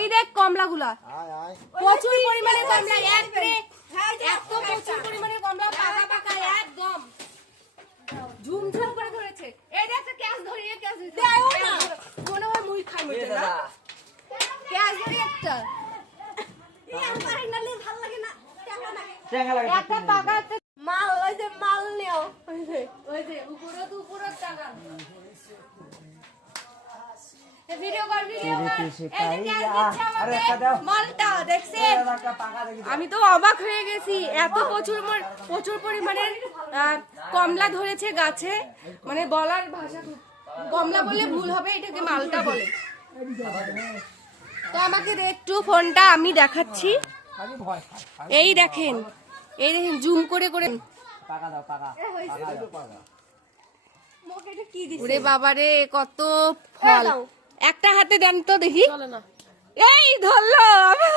ওই দেখ কমলাগুলা প্রচুর পরিমাণে কমলা, এত প্রচুর পরিমাণে কমলা, পাকা পাকা একদম ঝুমঝুম করে ধরেছে। এই দেখ একটা ক্যাশ ধরিয়ে, ক্যাশ মনে হয় মুই খাই মইতে না, ক্যাশ ধরি একটা একটা পাকা একটা মাল, ওই যে মাল নেও, ওই যে উপরে টাকা ভিডিও কর, ভিডিও কর। এই যে ক্যাশ দিচ্ছে আমাকে মালটা দেখছেন, আমি তো অবাক হয়ে গেছি। এত প্রচুর পরিমাণে কমলা ধরেছে গাছে, মানে বলার ভাষা, কমলা বলে ভুল হবে, এটাকে মালটা বলে। তো আমাকে একটু ফোনটা আমি দেখাচ্ছি, এই দেখেন জুম করে করে। ওরে বাবারে কত ফল, একটা হাতে দেন তো দেখি। এই ধরলো, আমি